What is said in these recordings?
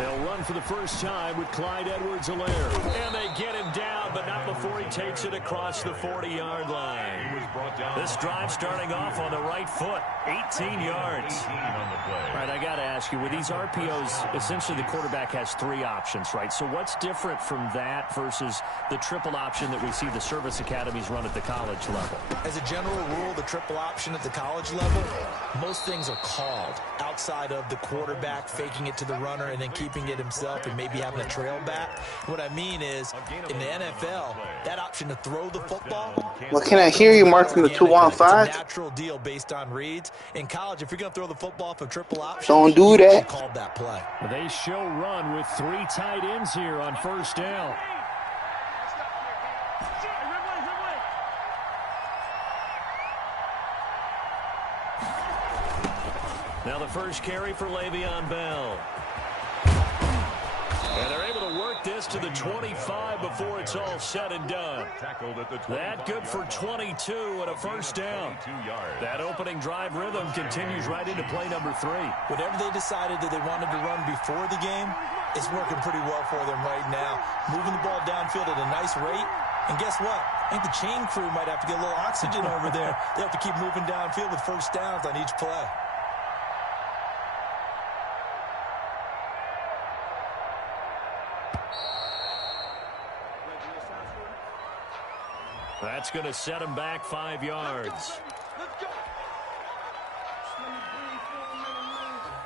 They'll run for the first time with Clyde Edwards-Helaire. And they get him down, but not before he takes it across the 40-yard line. This drive starting off on the right foot. 18 yards. All right, I got to ask you, with these RPOs, essentially the quarterback has three options, right? So what's different from that versus the triple option that we see the service academies run at the college level? As a general rule, the triple option at the college level, most things are called outside of the quarterback faking it to the runner and then keeping it himself and maybe having a trail back. What I mean is, in the NFL, that option to throw the football. Well, can I hear you, Mark, from the 215? It's a natural deal based on reads. In college, if you're going to throw the football for triple option, don't do that. Called that play. They show run with three tight ends here on first down. Now the first carry for Le'Veon Bell. And they're able to work this to the 25 before it's all said and done. That good for 22 and a first down. That opening drive rhythm continues right into play number 3. Whatever they decided that they wanted to run before the game, it's working pretty well for them right now. Moving the ball downfield at a nice rate. And guess what? I think the chain crew might have to get a little oxygen over there. They have to keep moving downfield with first downs on each play. That's going to set him back 5 yards.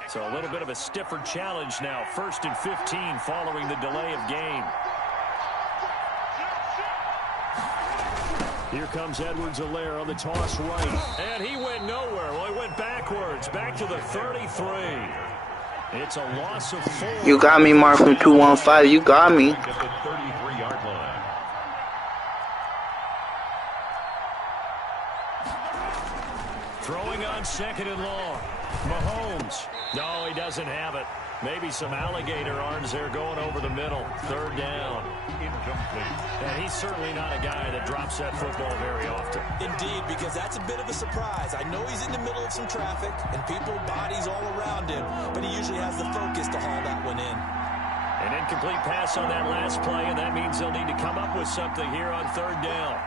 So a little bit of a stiffer challenge now. 1st and 15 following the delay of game. Here comes Edwards-Helaire on the toss right. And he went nowhere. Well, he went backwards. Back to the 33. It's a loss of 4. You got me, Mark, from 215. You got me. At the 33-yard line. Throwing on 2nd and long. Mahomes. No, he doesn't have it. Maybe some alligator arms there going over the middle. 3rd down. Incomplete. And he's certainly not a guy that drops that football very often. Indeed, because that's a bit of a surprise. I know he's in the middle of some traffic and people, bodies all around him, but he usually has the focus to haul that one in. An incomplete pass on that last play, and that means they'll need to come up with something here on 3rd down.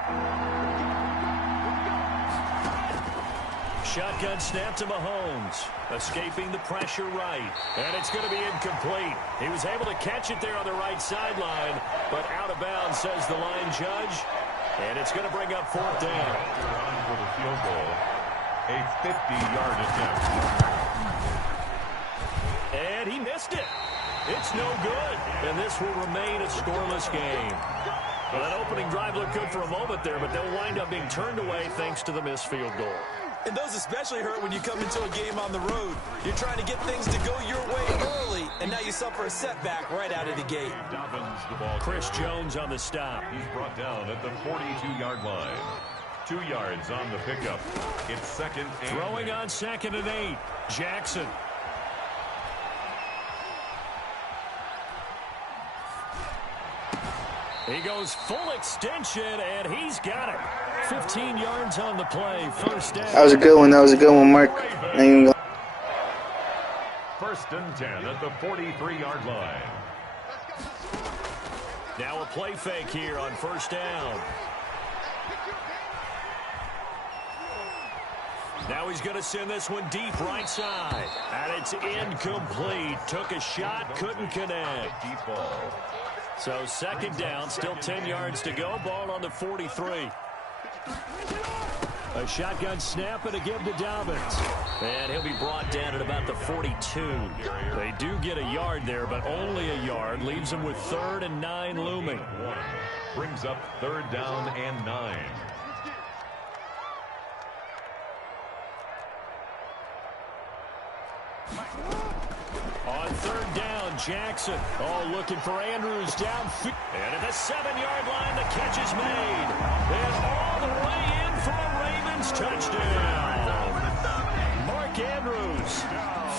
Shotgun snap to Mahomes. Escaping the pressure right. And it's going to be incomplete. He was able to catch it there on the right sideline, but out of bounds, says the line judge. And it's going to bring up 4th down. For the field goal. A 50-yard attempt. And he missed it. It's no good. And this will remain a scoreless game. Well, that opening drive looked good for a moment there, but they'll wind up being turned away thanks to the missed field goal. And those especially hurt when you come into a game on the road. You're trying to get things to go your way early, and now you suffer a setback right out of the gate. Dobbins the ball. Chris Jones on the stop. He's brought down at the 42-yard line. 2 yards on the pickup. It's 2nd and Throwing on 2nd and 8. Jackson. He goes full extension, and he's got it. 15 yards on the play. 1st down. That was a good one. That was a good one, Mark. 1st and 10 at the 43-yard line. Now a play fake here on 1st down. Now he's going to send this one deep right side. And it's incomplete. Took a shot, couldn't connect. Deep ball. So 2nd down, still 10 yards to go. Ball on the 43. A shotgun snap and a give to Dobbins. And he'll be brought down at about the 42. They do get a yard there, but only a yard. Leaves them with 3rd and 9 looming. Brings up 3rd down and 9. On 3rd down, Jackson. Oh, looking for Andrews down. And at the 7-yard line, the catch is made. And all the way in for a Ravens touchdown. Mark Andrews,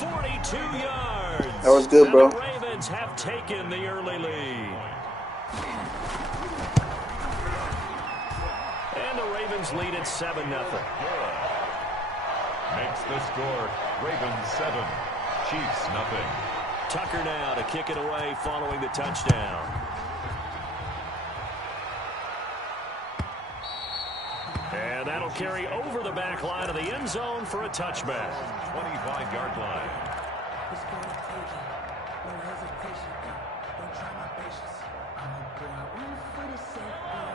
42 yards. That was good, bro. And the Ravens have taken the early lead. And the Ravens lead at 7-0. Makes the score Ravens 7, Chiefs nothing. Tucker now to kick it away following the touchdown. And that'll carry over the back line of the end zone for a touchback. 25-yard line.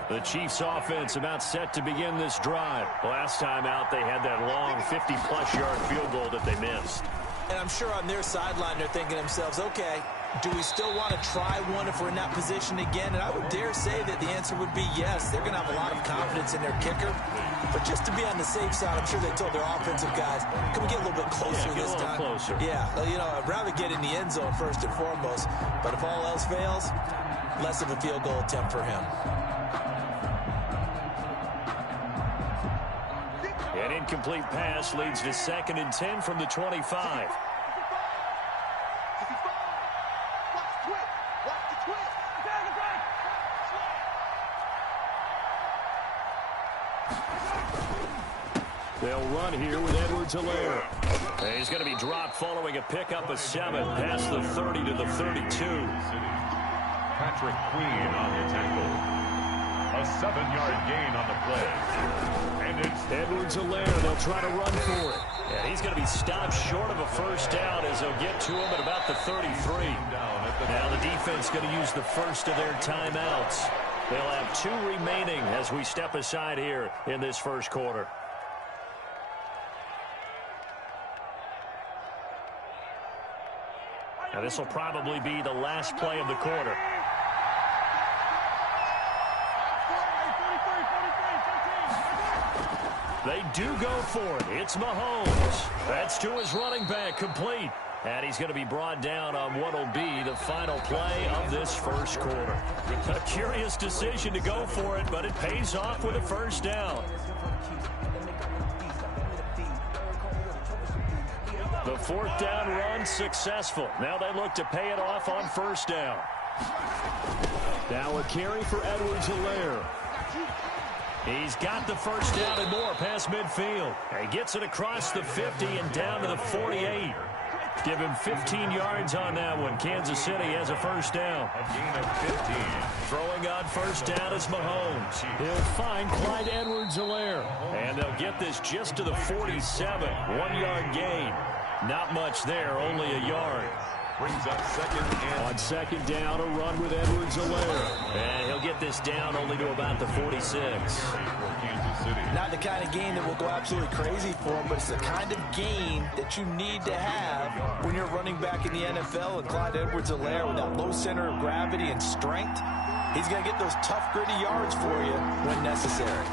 The Chiefs offense about set to begin this drive. Last time out, they had that long 50-plus yard field goal that they missed. And I'm sure on their sideline, they're thinking to themselves, okay, do we still want to try one if we're in that position again? And I would dare say that the answer would be yes. They're going to have a lot of confidence in their kicker. But just to be on the safe side, I'm sure they told their offensive guys, can we get a little bit closer this time? Closer. Yeah, you know, I'd rather get in the end zone first and foremost. But if all else fails, less of a field goal attempt for him. An incomplete pass leads to 2nd and 10 from the 25. They'll run here with Edwards-Helaire. He's going to be dropped following a pickup of 7 past the 30 to the 32. Patrick Queen on the tackle. A 7-yard gain on the play. And it's Edwards-Helaire. They'll try to run for it. And he's going to be stopped short of a first down as they'll get to him at about the 33. Now the defense going to use the first of their timeouts. They'll have 2 remaining as we step aside here in this first quarter. Now this will probably be the last play of the quarter. They do go for it. It's Mahomes. That's to his running back, complete. And he's going to be brought down on what will be the final play of this first quarter. A curious decision to go for it, but it pays off with a first down. The 4th down run successful. Now they look to pay it off on first down. Now a carry for Edwards-Helaire. He's got the first down and more past midfield. He gets it across the 50 and down to the 48. Give him 15 yards on that one. Kansas City has a first down. a gain of 15. Throwing on first down is Mahomes. He'll find Clyde Edwards-Helaire. And they'll get this just to the 47. 1-yard gain. Not much there, only a yard. Brings up 2nd and On 2nd down, a run with Edwards-Helaire. And he'll get this down only to about the 46. for Kansas City. Not the kind of game that will go absolutely crazy for him, but it's the kind of game that you need to have when you're running back in the NFL. And Clyde Edwards-Helaire, with that low center of gravity and strength, he's going to get those tough, gritty yards for you when necessary.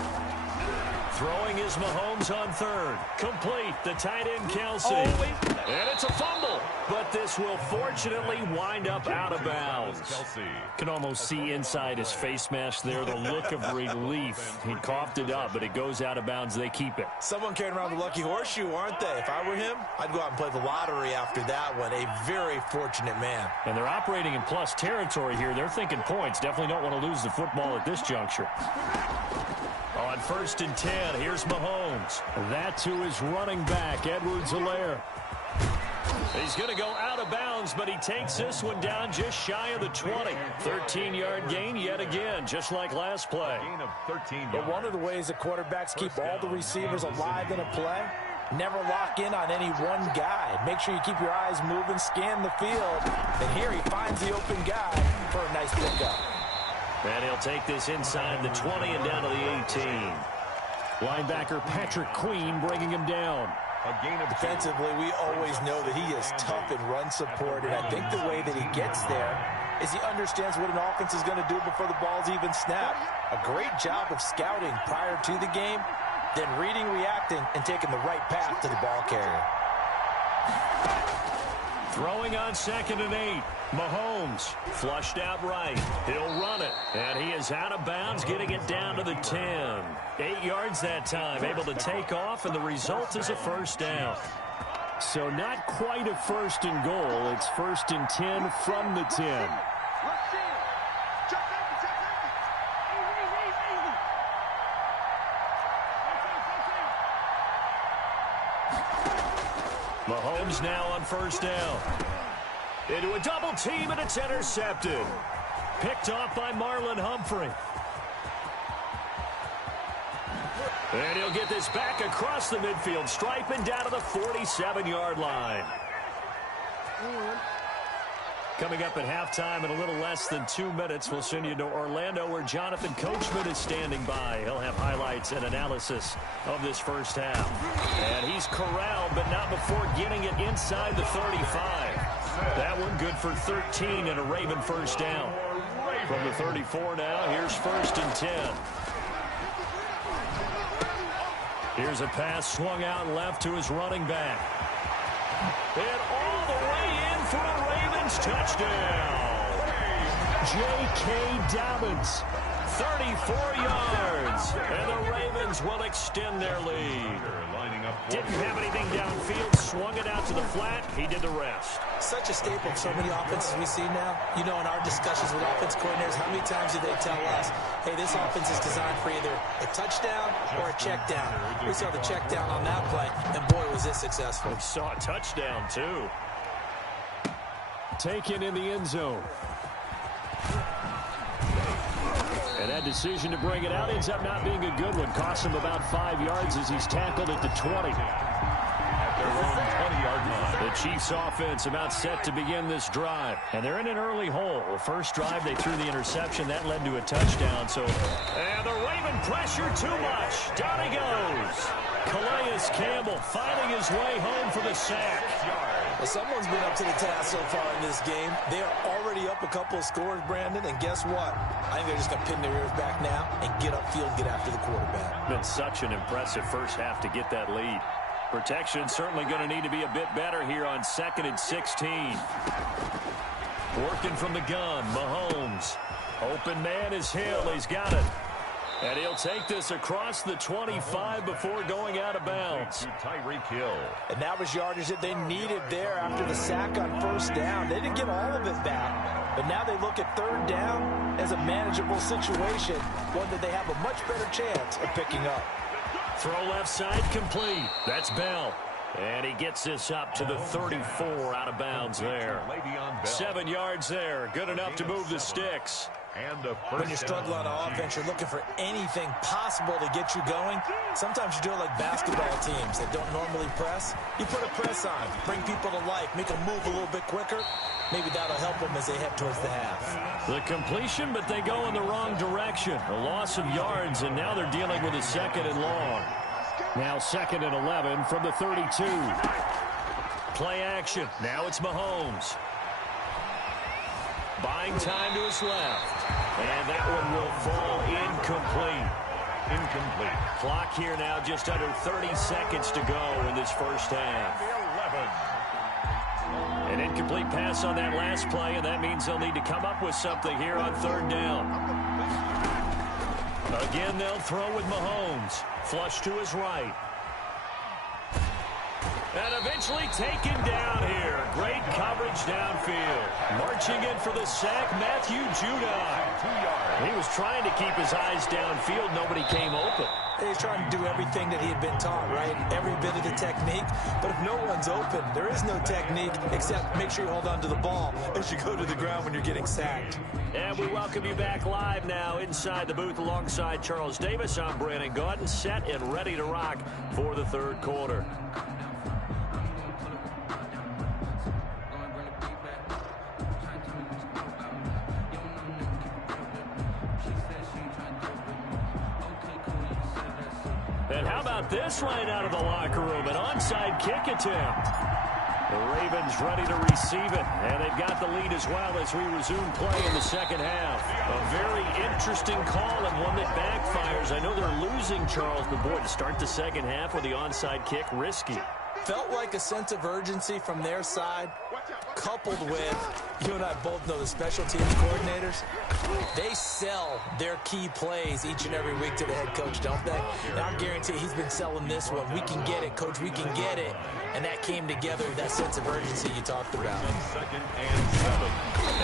Throwing is Mahomes on 3rd. Complete. The tight end, Kelsey. And it's a fumble. But this will fortunately wind up out of bounds. Kelsey. Can almost see inside his face mask there the look of relief. He coughed it up, but it goes out of bounds. They keep it. Someone carrying around the lucky horseshoe, aren't they? If I were him, I'd go out and play the lottery after that one. A very fortunate man. And they're operating in plus territory here. They're thinking points. Definitely don't want to lose the football at this juncture. On 1st and 10, here's Mahomes. That to his running back, Edwards-Helaire. He's going to go out of bounds, but he takes this one down just shy of the 20. 13-yard gain yet again, just like last play. Gain of 13 But yards. one of the ways that quarterbacks keep all the receivers alive in a play, never lock in on any one guy. Make sure you keep your eyes moving, scan the field. And here he finds the open guy for a nice pickup. And he'll take this inside the 20 and down to the 18. Linebacker Patrick Queen bringing him down. A gain of 2. Defensively, we always know that he is tough in run support, and I think the way that he gets there is he understands what an offense is going to do before the ball's even snapped. A great job of scouting prior to the game, then reading, reacting, and taking the right path to the ball carrier. Throwing on 2nd and 8. Mahomes flushed out right. He'll run it. And he is out of bounds, getting it down to the 10. 8 yards that time, able to take off, and the result is a first down. So not quite a 1st and goal. It's 1st and 10 from the 10. Mahomes now on first down. Into a double team, and it's intercepted. Picked off by Marlon Humphrey. And he'll get this back across the midfield stripe and down to the 47-yard line. Coming up at halftime in a little less than 2 minutes, we'll send you to Orlando where Jonathan Coachman is standing by. He'll have highlights and analysis of this first half. And he's corralled, but not before getting it inside the 35. That one good for 13 and a Raven first down. From the 34 now, here's 1st and 10. Here's a pass swung out left to his running back. And all the way in for a Ravens touchdown. J.K. Dobbins, 34 yards. And the Ravens will extend their lead. Didn't have anything downfield, swung it out to the flat. He did the rest. Such a staple of so many offenses we see now. You know, in our discussions with offense coordinators, how many times do they tell us, hey, this offense is designed for either a touchdown or a check down. We saw the check down on that play, and boy, was it successful. We saw a touchdown, too. Taken in the end zone. And that decision to bring it out ends up not being a good one. Costs him about 5 yards as he's tackled at the 20. At their own 20-yard line. The Chiefs offense about set to begin this drive. And they're in an early hole. The first drive, they threw the interception. That led to a touchdown. And the Raven pressure too much. Down he goes. Calais Campbell finding his way home for the sack. Well, someone's been up to the task so far in this game. They are already up a couple of scores, Brandon, and guess what? I think they're just going to pin their ears back now and get upfield and get after the quarterback. Been such an impressive first half to get that lead. Protection certainly going to need to be a bit better here on 2nd and 16. Working from the gun, Mahomes. Open man is Hill. He's got it. And he'll take this across the 25 before going out of bounds. Tyreek Hill. And that was yardage that they needed there after the sack on 1st down. They didn't get all of it back, but now they look at 3rd down as a manageable situation, one that they have a much better chance of picking up. Throw left side complete. That's Bell. And he gets this up to the 34 out of bounds there. 7 yards there. Good enough to move the sticks. And a when you're struggling on offense, you're looking for anything possible to get you going. Sometimes you do it like basketball teams that don't normally press. You put a press on, bring people to life, make them move a little bit quicker. Maybe that'll help them as they head towards the half. The completion, but they go in the wrong direction. A loss of yards, and now they're dealing with a 2nd and long. Now 2nd and 11 from the 32. Play action. Now it's Mahomes. Buying time to his left. And that one will fall incomplete. Clock here now just under 30 seconds to go in this first half. 11. An incomplete pass on that last play, and that means they'll need to come up with something here on 3rd down. Again, they'll throw with Mahomes. Flush to his right. And eventually taken down here. Great coverage downfield. Marching in for the sack, Matthew Judon. He was trying to keep his eyes downfield. Nobody came open. He's trying to do everything that he had been taught, right? Every bit of the technique. But if no one's open, there is no technique except make sure you hold on to the ball as you go to the ground when you're getting sacked. And we welcome you back live now inside the booth alongside Charles Davis. I'm Brandon Gaudin, set and ready to rock for the 3rd quarter. And how about this right out of the locker room? An onside kick attempt. The Ravens ready to receive it, and they've got the lead as well as we resume play in the 2nd half. A very interesting call and one that backfires. I know they're losing, Charles, but boy, to start the 2nd half with the onside kick, risky. Felt like a sense of urgency from their side, coupled with, you and I both know the special teams coordinators, they sell their key plays each and every week to the head coach, don't they? And I guarantee he's been selling this one. We can get it, coach, we can get it. And that came together with that sense of urgency you talked about. 2nd and 7.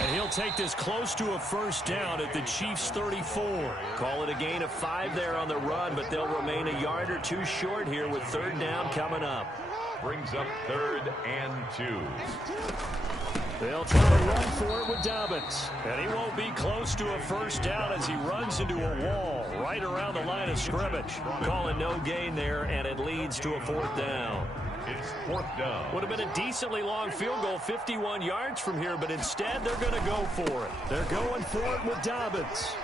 And he'll take this close to a first down at the Chiefs' 34. Call it a gain of 5 there on the run, but they'll remain a yard or two short here with 3rd down coming up. Brings up 3rd and 2. They'll try to run for it with Dobbins. And he won't be close to a first down as he runs into a wall right around the line of scrimmage. Calling no gain there, and it leads to a 4th down. It's 4th down. Would have been a decently long field goal, 51 yards from here, but instead they're going to go for it. They're going for it with Dobbins.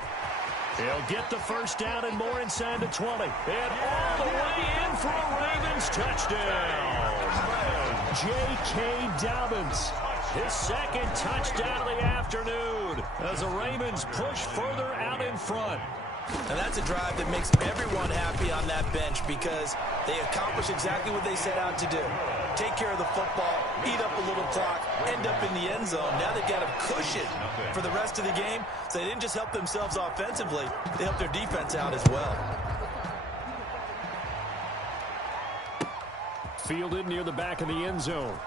He'll get the first down and more inside the 20. And all the way in for a Ravens touchdown. J.K. Dobbins. His 2nd touchdown of the afternoon as the Ravens push further out in front. And that's a drive that makes everyone happy on that bench because they accomplish exactly what they set out to do. Take care of the football, eat up a little clock, end up in the end zone. Now they've got a cushion for the rest of the game. So they didn't just help themselves offensively, they helped their defense out as well. Fielded near the back of the end zone.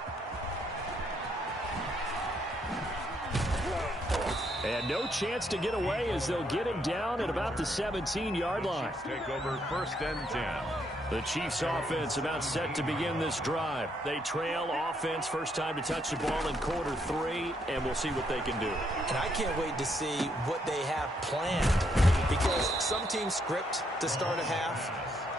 And no chance to get away as they'll get him down at about the 17-yard line. Take over 1st and 10. The Chiefs offense about set to begin this drive. They trail offense, first time to touch the ball in quarter 3, and we'll see what they can do. And I can't wait to see what they have planned because some teams script to start a half.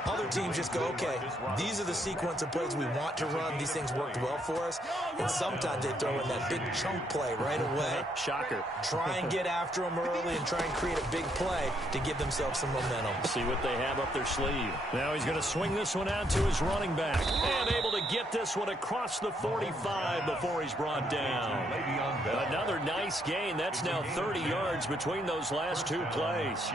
Other teams just go, okay, these are the sequence of plays we want to run. These things worked well for us. And sometimes they throw in that big chunk play right away. Shocker. Try and get after them early and try and create a big play to give themselves some momentum. See what they have up their sleeve. Now he's going to swing this one out to his running back. And able to get this one across the 45 before he's brought down. Another nice gain. That's now 30 yards between those last 2 plays.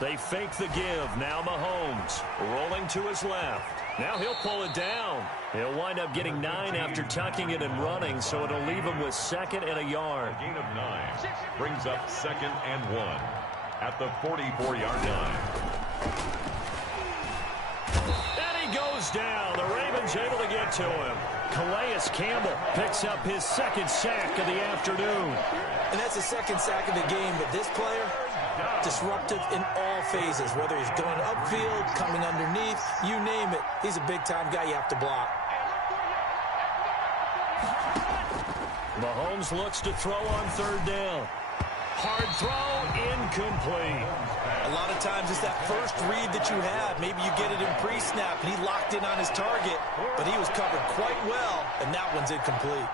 They fake the give. Now Mahomes rolling to his left. Now he'll pull it down. He'll wind up getting 9 after tucking it and running, so it'll leave him with 2nd and a yard. A gain of 9 brings up 2nd and 1 at the 44-yard line. And he goes down. The Ravens able to get to him. Calais Campbell picks up his 2nd sack of the afternoon. And that's the 2nd sack of the game, but this player, disruptive in all phases, whether he's going upfield, coming underneath, you name it. He's a big-time guy you have to block. Mahomes looks to throw on 3rd down. Hard throw, incomplete. A lot of times it's that first read that you have. Maybe you get it in pre-snap, and he locked in on his target, but he was covered quite well, and that one's incomplete.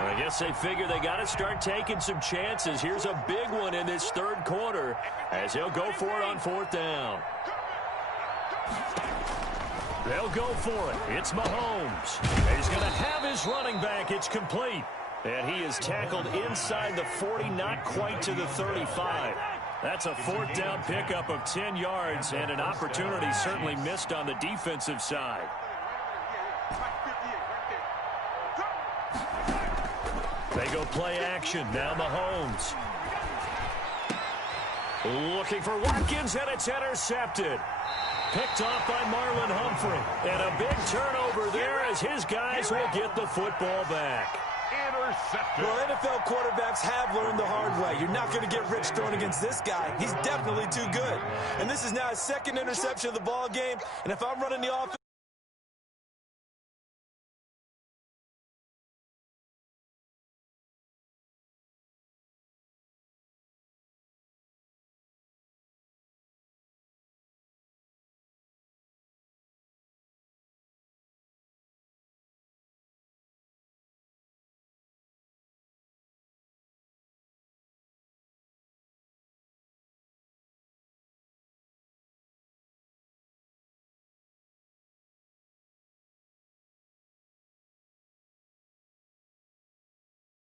I guess they figure they got to start taking some chances. Here's a big one in this 3rd quarter as he'll go for it on 4th down. They'll go for it. It's Mahomes. He's going to have his running back. It's complete. And he is tackled inside the 40, not quite to the 35. That's a 4th down pickup of 10 yards and an opportunity certainly missed on the defensive side. They go play action. Now Mahomes. Looking for Watkins, and it's intercepted. Picked off by Marlon Humphrey. And a big turnover there as his guys will get the football back. Intercepted. Well, NFL quarterbacks have learned the hard way. You're not going to get rich throwing against this guy. He's definitely too good. And this is now his 2nd interception of the ball game. And if I'm running the offense,